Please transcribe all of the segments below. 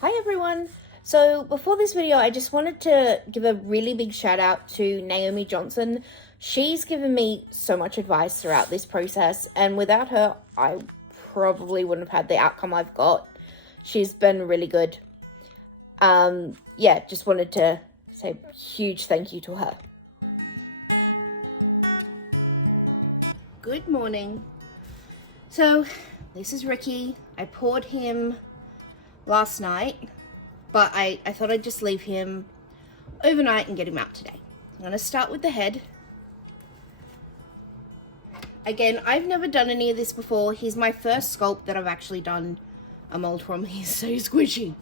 Hi everyone! So before this video, I just wanted to give a really big shout out to Naomi Johnson. She's given me so much advice throughout this process, and without her, I probably wouldn't have had the outcome I've got. She's been really good. Yeah, just wanted to say a huge thank you to her. Good morning. So this is Ricky. I poured him last night, but I thought I'd just leave him overnight and get him out today. I'm going to start with the head. Again, I've never done any of this before. He's my first sculpt that I've actually done a mold from. He's so squishy.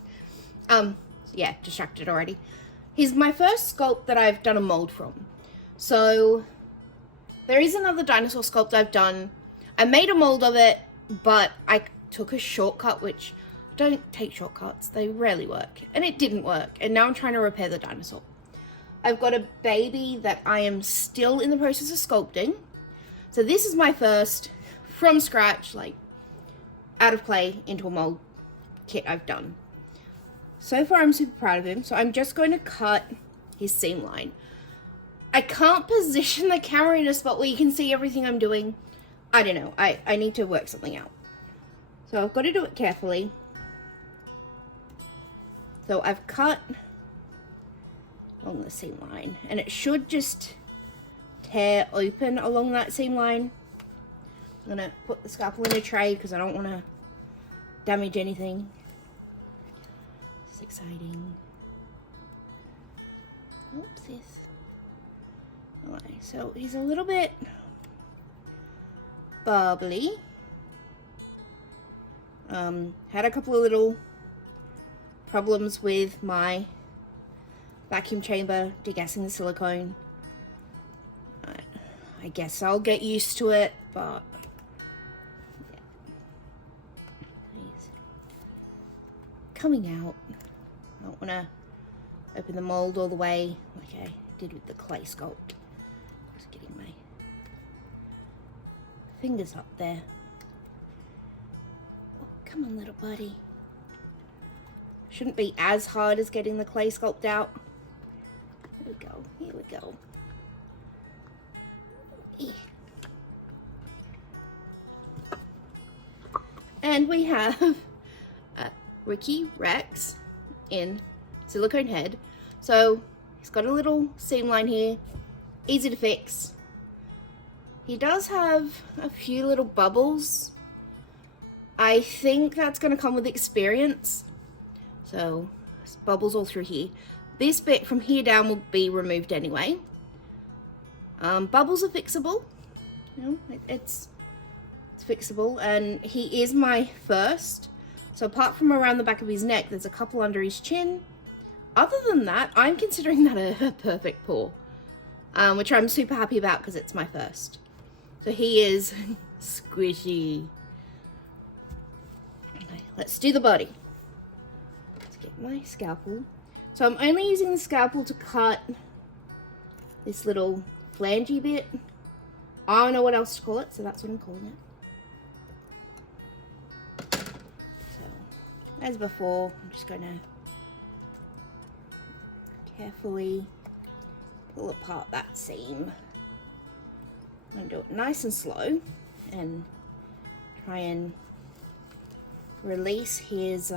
Yeah, distracted already. He's my first sculpt that I've done a mold from. So there is another dinosaur sculpt I've done. I made a mold of it, but I took a shortcut, which don't take shortcuts, they rarely work, and it didn't work, and now I'm trying to repair the dinosaur. I've got a baby that I am still in the process of sculpting. So this is my first from scratch, like out of clay into a mold kit I've done. So far I'm super proud of him. So I'm just going to cut his seam line. I can't position the camera in a spot where you can see everything I'm doing. I don't know, I need to work something out. So I've got to do it carefully. So I've cut along the seam line, and it should just tear open along that seam line. I'm gonna put the scalpel in a tray because I don't want to damage anything. It's exciting. Oopsies. Alright, so he's a little bit bubbly. Had a couple of little problems with my vacuum chamber degassing the silicone. I guess I'll get used to it, but yeah. He's coming out. I don't want to open the mold all the way like I did with the clay sculpt. Just getting my fingers up there. Oh, come on, little buddy. Shouldn't be as hard as getting the clay sculpt out. Here we go, here we go. And we have Ricky Rex in silicone head. So he's got a little seam line here, easy to fix. He does have a few little bubbles. I think that's going to come with experience. So there's bubbles all through here. This bit from here down will be removed anyway. Bubbles are fixable. You know, it's fixable, and he is my first. So apart from around the back of his neck, there's a couple under his chin. Other than that, I'm considering that a perfect paw, which I'm super happy about because it's my first. So he is squishy. Okay, let's do the body. My scalpel. So I'm only using the scalpel to cut this little flangey bit. I don't know what else to call it, so that's what I'm calling it. So as before, I'm just going to carefully pull apart that seam. I'm going to do it nice and slow and try and release his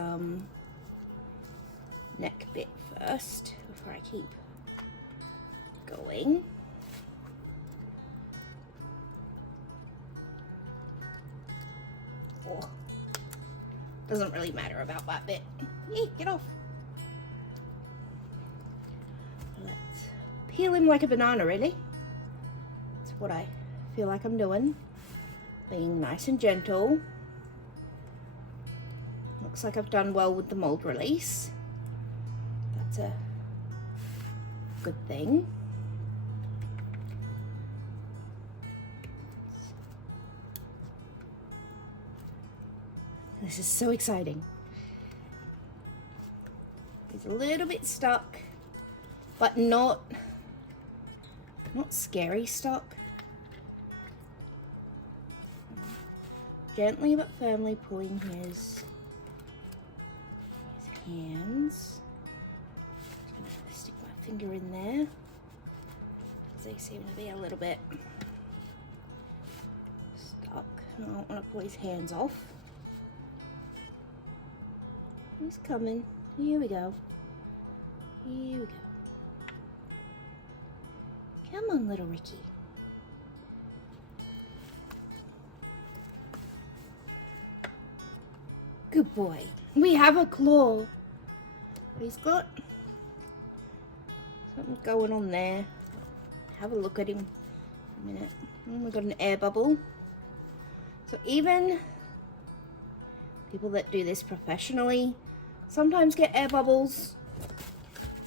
neck bit first before I keep going. Oh, doesn't really matter about that bit. Get off. Let's peel him like a banana, really. That's what I feel like I'm doing. Being nice and gentle. Looks like I've done well with the mold release. That's a good thing. This is so exciting. He's a little bit stuck, but not scary stuck. Gently but firmly pulling his hands. I'm just gonna stick my finger in there. They seem to be a little bit stuck. I don't want to pull his hands off. He's coming. Here we go. Here we go. Come on, little Ricky. Good boy. We have a claw. He's got something going on there. Have a look at him a minute. Oh, we've got an air bubble. So even people that do this professionally sometimes get air bubbles.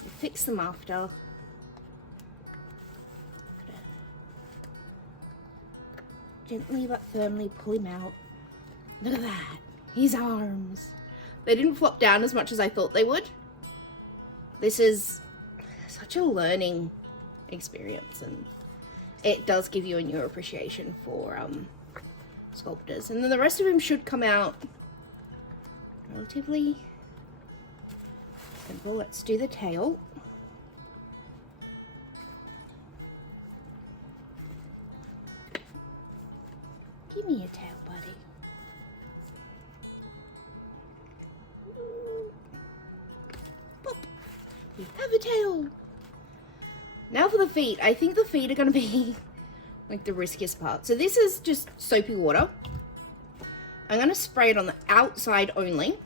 You fix them after. Gently but firmly pull him out. Look at that. His arms. They didn't flop down as much as I thought they would. This is such a learning experience, and it does give you a new appreciation for sculptors. And then the rest of him should come out relatively simple. Let's do the tail. Give me a tail, buddy. Pop. We have a tail. Now for the feet. I think the feet are going to be like the riskiest part. So this is just soapy water. I'm going to spray it on the outside only.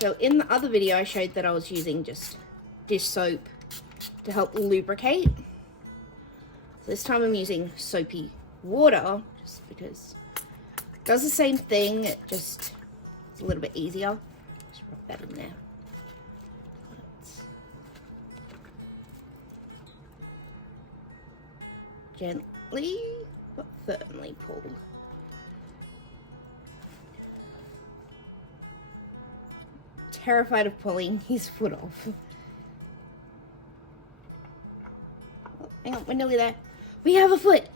So in the other video I showed that I was using just dish soap to help lubricate. So this time I'm using soapy water just because it does the same thing. It's a little bit easier. Just rub that in there. Gently but firmly pull. Terrified of pulling his foot off. Oh, hang on, we're nearly there. We have a foot.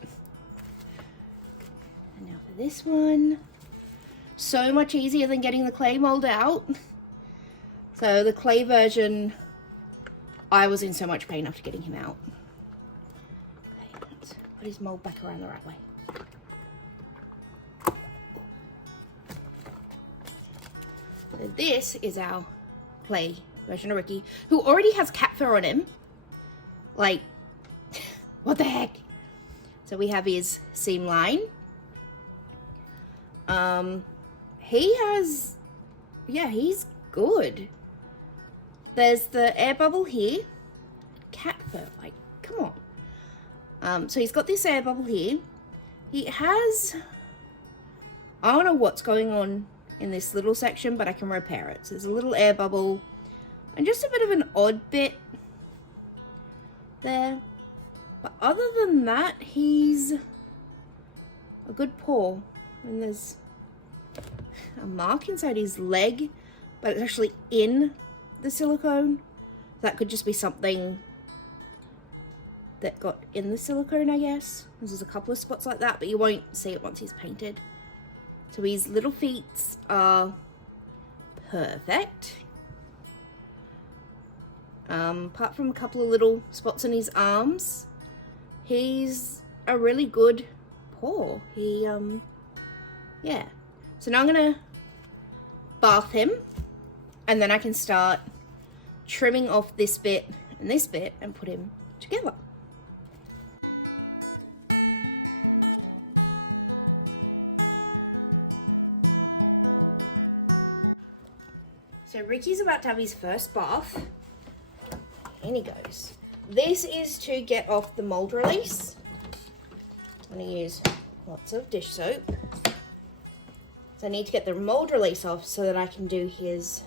And now for this one. So much easier than getting the clay mold out. So the clay version, I was in so much pain after getting him out. Put his mold back around the right way. So this is our clay version of Ricky, who already has cat fur on him. Like, what the heck? So we have his seam line. He has, yeah, he's good. There's the air bubble here. Cat fur, like, come on. So he's got this air bubble here. He has, I don't know what's going on in this little section, but I can repair it. So there's a little air bubble and just a bit of an odd bit there. But other than that, he's a good paw. And there's a mark inside his leg, but it's actually in the silicone. That could just be something that got in the silicone, I guess. There's a couple of spots like that, but you won't see it once he's painted. So his little feet are perfect. Apart from a couple of little spots on his arms, he's a really good paw. He, yeah. So now I'm gonna bath him, and then I can start trimming off this bit and put him together. So Ricky's about to have his first bath. In he goes. This is to get off the mold release. I'm going to use lots of dish soap. So I need to get the mold release off so that I can do his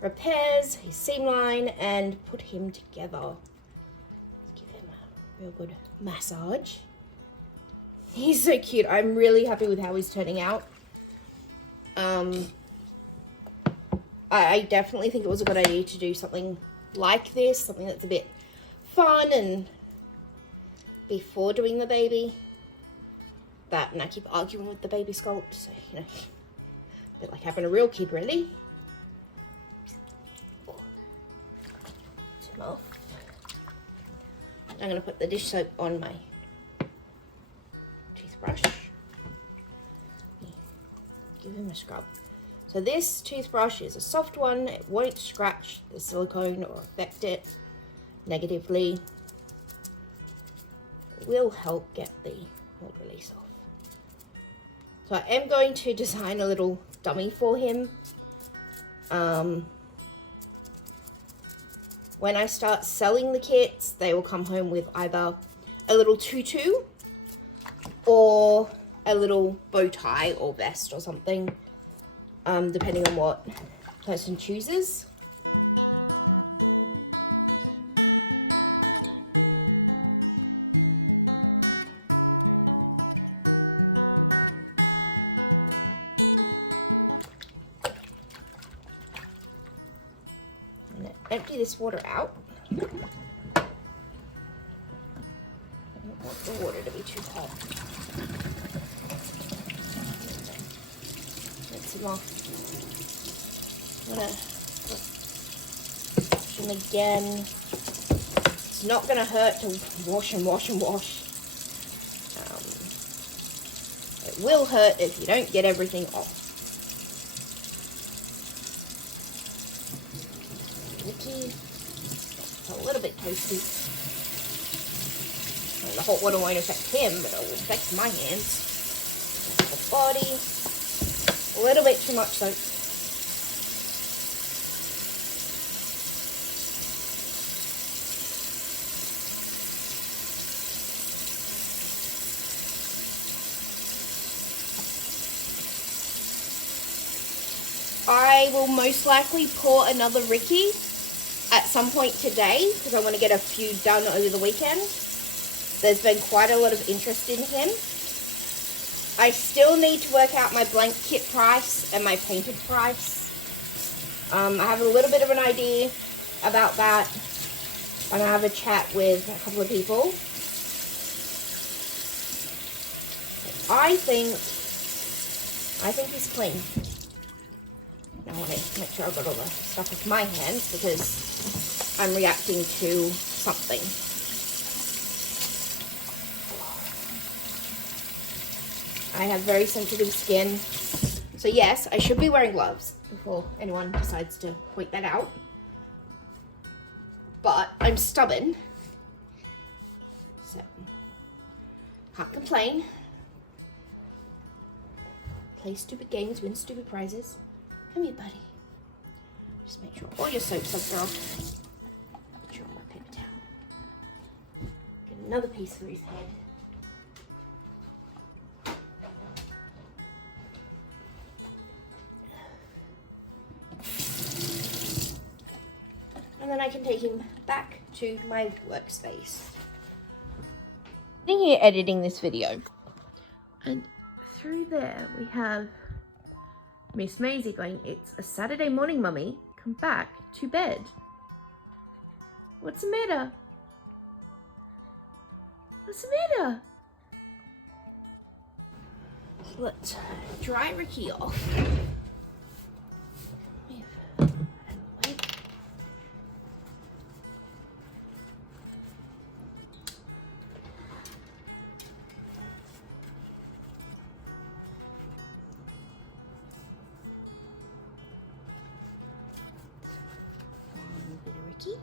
repairs, his seam line, and put him together. Let's give him a real good massage. He's so cute. I'm really happy with how he's turning out. I definitely think it was a good idea to do something like this, something that's a bit fun and before doing the baby. That, and I keep arguing with the baby sculpt, so, you know, a bit like having a real kid, really. them off. I'm going to put the dish soap on my toothbrush. Give him a scrub. So this toothbrush is a soft one. It won't scratch the silicone or affect it negatively. It will help get the hold release off. So I am going to design a little dummy for him. When I start selling the kits, they will come home with either a little tutu or a little bow tie or vest or something, depending on what person chooses. Empty this water out. I don't want the water to be too hot. Rinse him off. I'm gonna wash him again. It's not gonna hurt to wash and wash and wash. It will hurt if you don't get everything off. It's a little bit toasty. Well, the hot water won't affect him, but it will affect my hands. The body. A little bit too much soap. I will most likely pour another Ricky at some point today because I want to get a few done over the weekend. There's been quite a lot of interest in him. I still need to work out my blank kit price and my painted price. I have a little bit of an idea about that. I'm going to have a chat with a couple of people. I think he's clean. I want to make sure I've got all the stuff off my hands because I'm reacting to something. I have very sensitive skin. So yes, I should be wearing gloves before anyone decides to point that out. But I'm stubborn. So, can't complain. Play stupid games, win stupid prizes. Come here, buddy. Just make sure all your soap's up, girl. Put you on my paper towel. Get another piece for his head. And then I can take him back to my workspace. Sitting here editing this video. And through there we have Miss Maisie going, "It's a Saturday morning, Mummy. Come back to bed." What's the matter? What's the matter? So let's dry Ricky off. Ricky.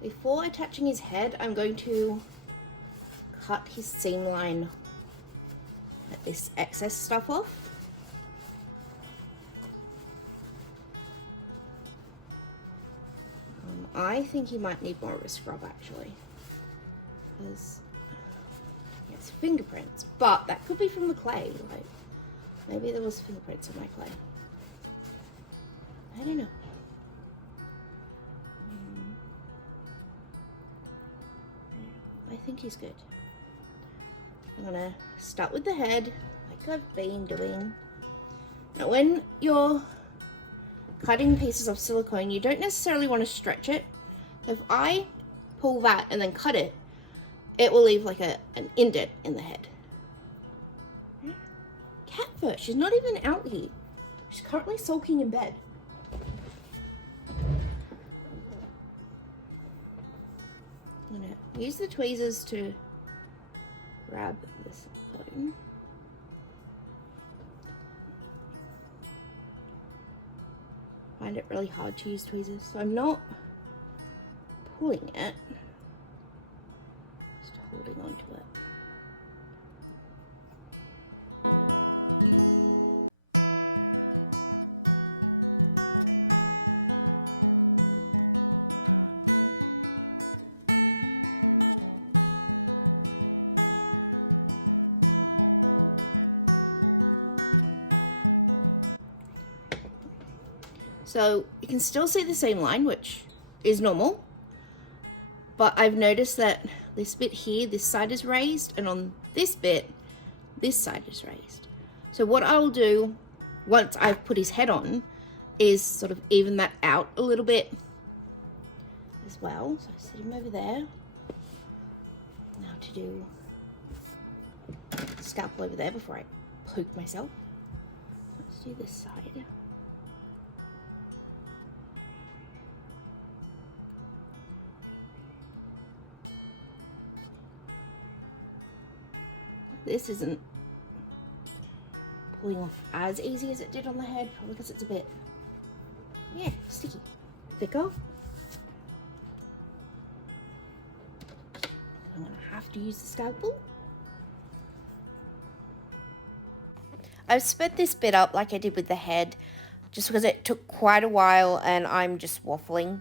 Before attaching his head, I'm going to cut his seam line, let this excess stuff off. I think he might need more of a scrub actually, because it's fingerprints, but that could be from the clay. Like maybe there was fingerprints on my clay. I don't know. I think he's good. I'm gonna start with the head, like I've been doing. Now when you're cutting pieces of silicone, you don't necessarily want to stretch it. If I pull that and then cut it, it will leave like an indent in the head. Cat fur, she's not even out here. She's currently sulking in bed. I'm gonna use the tweezers to grab this bone. I find it really hard to use tweezers, so I'm not pulling it, just holding on to it. So you can still see the same line, which is normal, but I've noticed that this bit here, this side is raised, and on this bit, this side is raised. So what I'll do once I've put his head on is sort of even that out a little bit as well. So I set him over there. Now to do the scalpel over there before I poke myself. Let's do this side. This isn't pulling off as easy as it did on the head, probably because it's a bit, yeah, sticky, thicker. I'm gonna have to use the scalpel. I've sped this bit up like I did with the head, just because it took quite a while and I'm just waffling.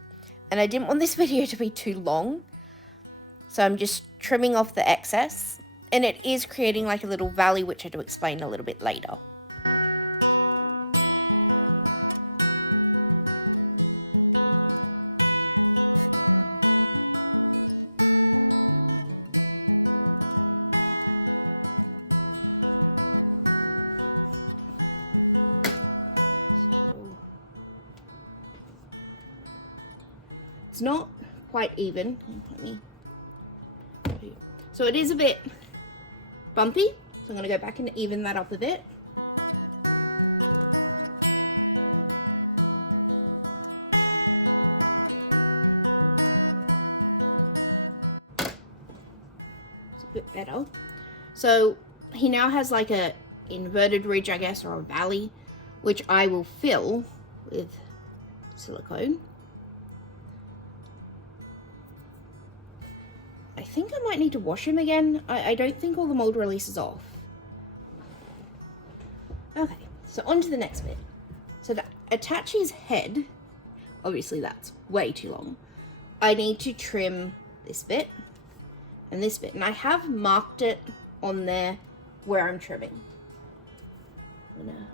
And I didn't want this video to be too long, so I'm just trimming off the excess. And it is creating like a little valley, which I do explain a little bit later. It's not quite even. So it is a bit bumpy, so I'm going to go back and even that up a bit. It's a bit better. So he now has like a inverted ridge, I guess, or a valley, which I will fill with silicone. I think I might need to wash him again. I don't think all the mold release is off. Okay, so on to the next bit. So to attach his head, obviously that's way too long, I need to trim this bit and this bit. And I have marked it on there where I'm trimming. I'm gonna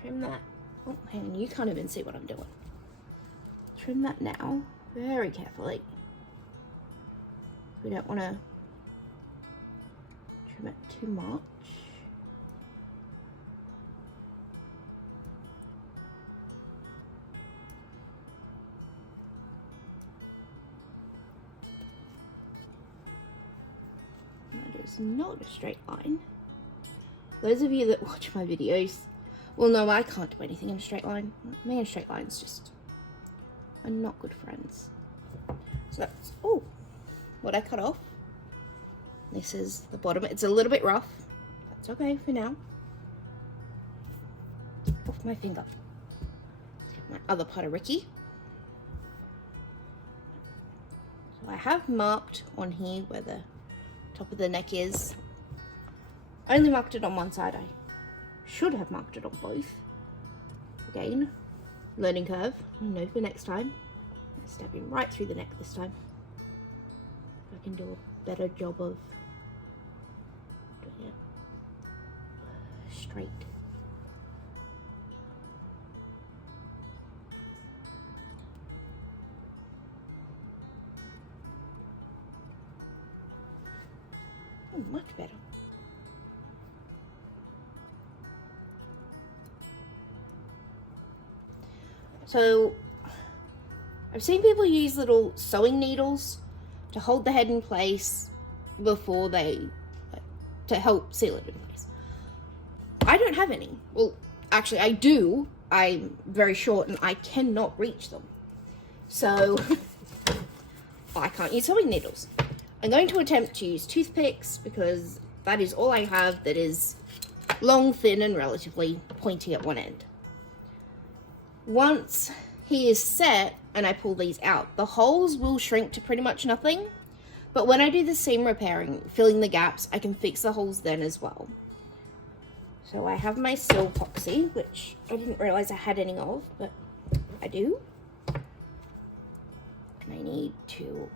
trim that. Oh, hang on, you can't even see what I'm doing. Trim that now, very carefully. We don't want to trim it too much. That is not a straight line. Those of you that watch my videos will know I can't do anything in a straight line. Me and straight lines just are not good friends. So that's, oh, what I cut off. This is the bottom. It's a little bit rough. That's okay for now. Off my finger. Get my other part of Ricky. So I have marked on here where the top of the neck is. I only marked it on one side. I should have marked it on both. Again, learning curve. I know for next time. I'll stab him right through the neck this time. I can do a better job of doing it straight. Oh, much better. So I've seen people use little sewing needles to hold the head in place before to help seal it in place. I don't have any. Well, actually I do. I'm very short and I cannot reach them. So I can't use sewing needles. I'm going to attempt to use toothpicks because that is all I have that is long, thin, and relatively pointy at one end. Once he is set and I pull these out, the holes will shrink to pretty much nothing. But when I do the seam repairing, filling the gaps, I can fix the holes then as well. So I have my seal epoxy, which I didn't realize I had any of, but I do. And I need to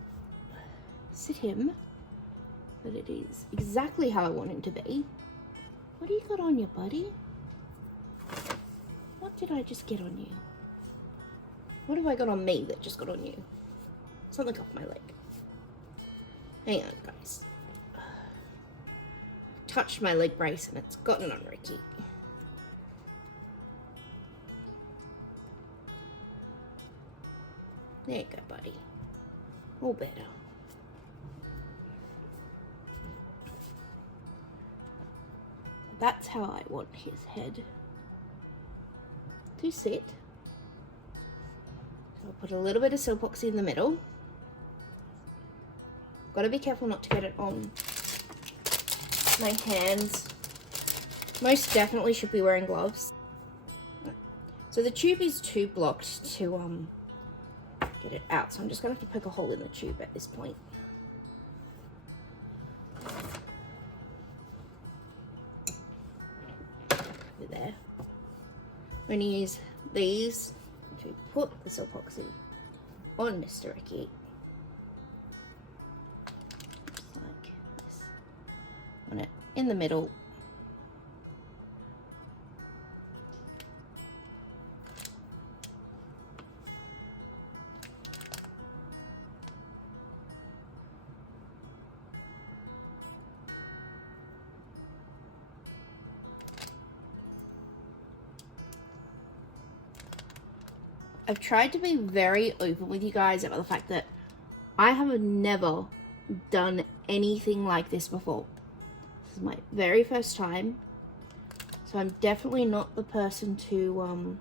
sit him, but it is exactly how I want him to be. What do you got on you, buddy? What did I just get on you? What have I got on me that just got on you? Something off my leg. Hang on, guys. Touched my leg brace and it's gotten on Ricky. There you go, buddy. All better. That's how I want his head to sit. So I'll put a little bit of seal epoxy in the middle. Got to be careful not to get it on my hands. Most definitely should be wearing gloves. So the tube is too blocked to get it out, so I'm just gonna have to poke a hole in the tube at this point. There. I'm gonna use these to put the seal epoxy on Mr. Ricky. Just like this. On it in the middle. I've tried to be very open with you guys about the fact that I have never done anything like this before. This is my very first time, so I'm definitely not the person to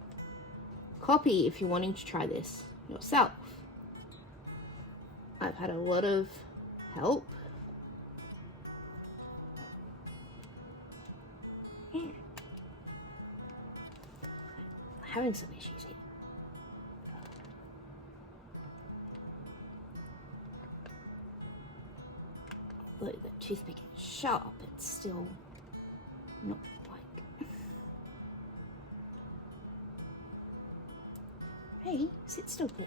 copy if you're wanting to try this yourself. I've had a lot of help. Yeah. Having some issues here. Although the toothpick is sharp, it's still not like... Hey, sit still, please.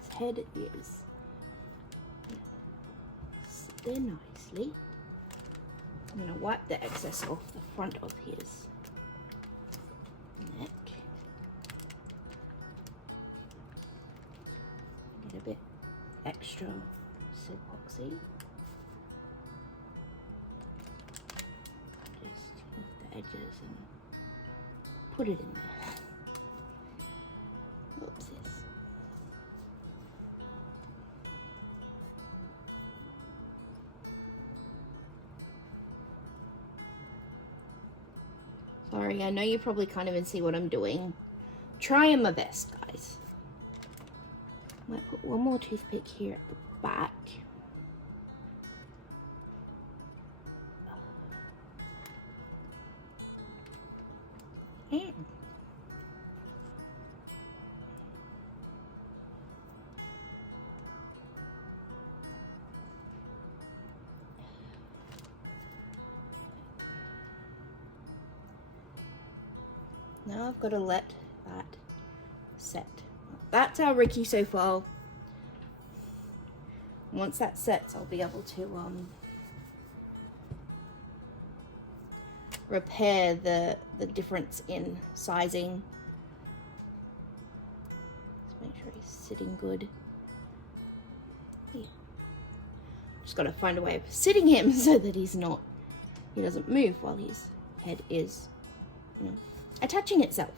His head is sit there nicely. I'm going to wipe the excess off the front of his neck. Get a bit extra seal epoxy. Just off the edges and put it in there. Oopsies. Sorry, I know you probably can't even see what I'm doing. Trying my best, guys. Might put one more toothpick here at the back. And now I've got to let that set. That's our Ricky so far. Once that sets, I'll be able to repair the difference in sizing. Make sure he's sitting good. Yeah. Just got to find a way of sitting him so that he doesn't move while his head is, attaching itself.